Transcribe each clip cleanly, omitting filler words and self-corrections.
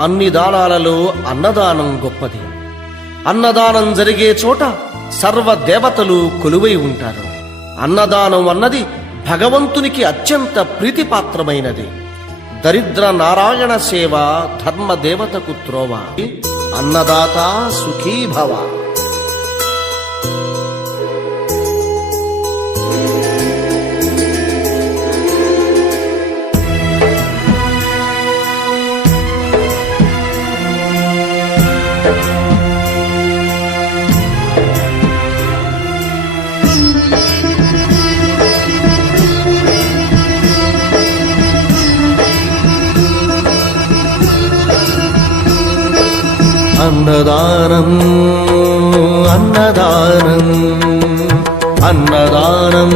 అన్ని దానాలలో అన్నదానం గొప్పది. అన్నదానం జరిగే చోట సర్వదేవతలు కొలువై ఉంటారు. అన్నదానం అన్నది భగవంతునికి అత్యంత ప్రీతిపాత్రమైనది. దరిద్ర నారాయణ సేవ ధర్మదేవతకు త్రోవ. అన్నదాత సుఖీ భవ. అన్నదానం అన్నదానం అన్నదానం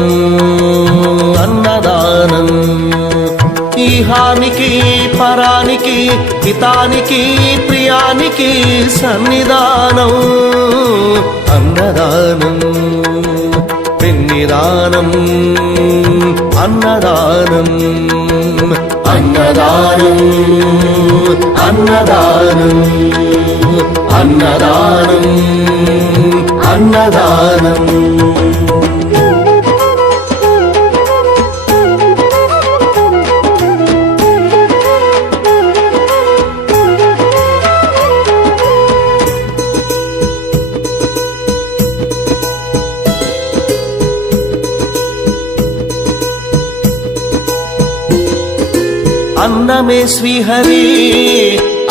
అన్నదానం ఈహానికి పరానికి హితానికి ప్రియానికి సన్నిధానం. అన్నదానం పెన్నిదానం అన్నదానం అన్నదానం అన్నదానం అన్నదానం అన్నదానం. అన్నమే శ్రీహరి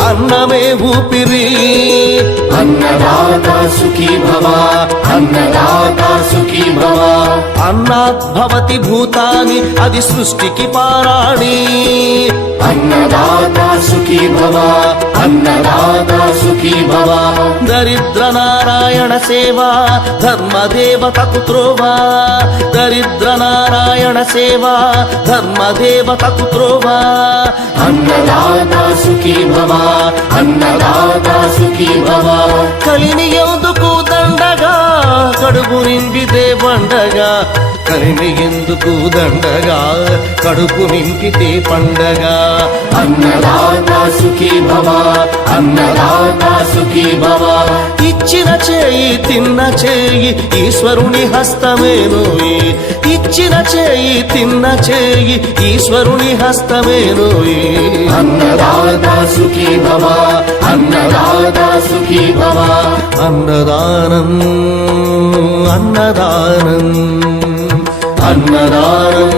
అన్నమే ఊపిరి. అన్నదాత సుఖీ భవ అన్నదాత సుఖీ భవ. అన్నాద్భవతి భూతాని అది సృష్టికి పారాణి. అన్నదాత సుఖీ భవ అన్నదాత సుఖీ భవ. దరిద్ర నారాయణ సేవ ధర్మదేవతకు త్రోవ. దరిద్ర నారాయణ సేవ ధర్మదేవతకు త్రోవ. అన్నదాత సుఖీ భవ అన్నదాత సుఖీ భవ. కలిని ఎందుకు దండగా కడుపు నింపితే పండగా. కలిని ఎందుకు దండగా కడుపు నింపితే పండగ. అన్నదాత సుఖీ భవ అన్నదాత సుఖీ భవ. ఇచ్చిన చేయి తిన్న చేయి ఈశ్వరుని హస్తమేనోయి. ఇచ్చిన చేయి తిన్న చేయి ఈశ్వరుని హస్తమేనోయి. అన్నదాత సుఖీ భవ అన్నదాత సుఖీ భవ. అన్నదానం అన్నదానం అన్నదానం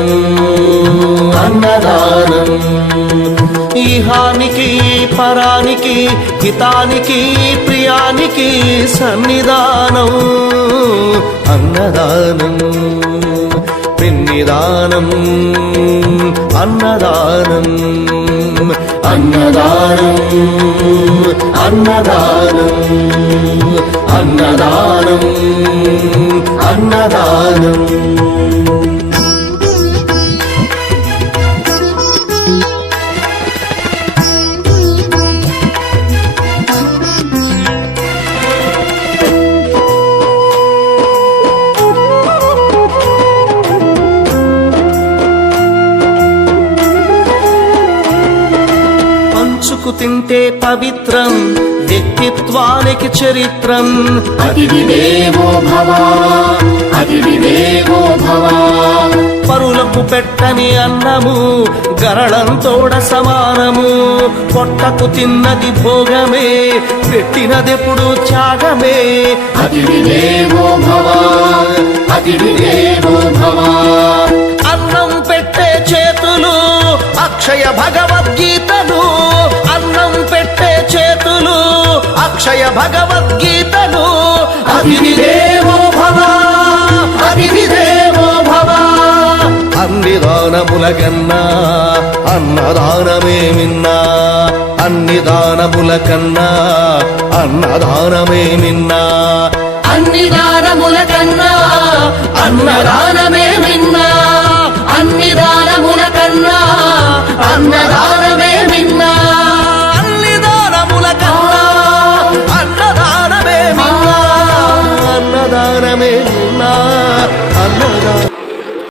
అన్నదానం ఈహానికి పరానికి హితానికి ప్రియానికి సన్నిధానం. అన్నదానం పెన్నిదానం అన్నదానం అన్నదానం అన్నదానం అన్నదానం అన్నదానం. తింటే పవిత్రం వ్యక్తిత్వానికి చరిత్రం. అతిథి దేవో భవ అతిథి దేవో భవ. పరులకు పెట్టని అన్నము గరళంతోడ సమానము. పొట్టకు తిన్నది భోగమే పెట్టినదెప్పుడు త్యాగమే. అతిథి దేవో భవ అతిథి దేవో భవ. అన్నం పెట్టే చేతులు అక్షయ భగవద్గీతలు. అన్నం పెట్టే చేతులు అక్షయ భగవద్గీతలు. అతిథి దేవో భవ అతిథి దేవో భవ. అన్ని దానముల కన్నా అన్నదానమే మిన్నా. అన్ని దానముల కన్నా అన్నదానమే మిన్నా. అన్ని దానముల కన్నా అన్నదానమే మిన్నా.